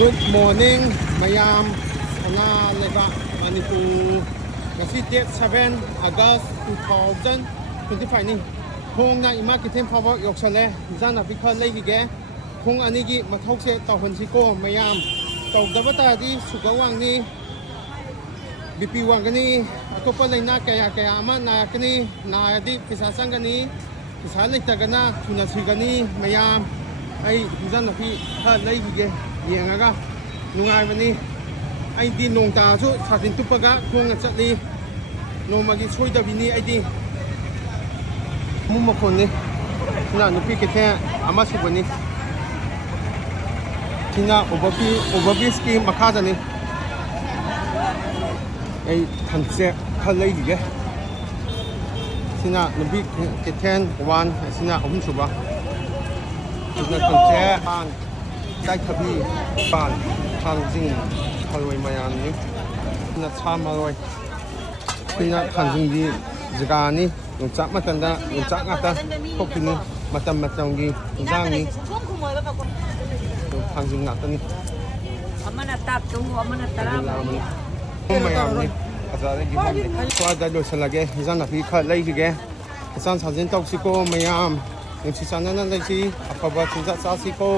Good morning, mayam. Khongna leba Manipur. Ngasi date 7 August 2025 ni. Khongna ima kithem phawa yoksale. Jana bikha leige. Khong anigi mathokse tawhansiko mayam. Tawdaba tadi sugawang ni. BP wangani atopa laina kaya ama nakani naadi pisa sangani pisa leitagana thuna sigani mayam. Ai jana pi kha leige. Yengaga nungai bani ai di nong ta su satin tupaga khongna chatli nongmagi soidabini ai di mumma khonni na nupi kethe ama subani tina obabi ski makha ni ai thanse khalai dige tina nupi kethen wan sina suba tina thanse anได้ขบีปานทางจริงทารวยมายานนี้น่าชามารวยที่น่าทางจริงดีจการนี้หนุ่มจักมาตันดาหนุ่มจักงาตาพวกที่นี่มาทำดีร่างนี้ทางจริงงาตานี้มันตัดตรงหัวมันตัดแล้วมายานนี้อาจารย์กี่คนก็ได้โดยสลายที่จะนับพิฆาตไล่ที่แกที่จะสังเกตตัวสิโก้มายามอย่างที่ฉันนั้นเลยสิอาภาพที่จะสักสิโก้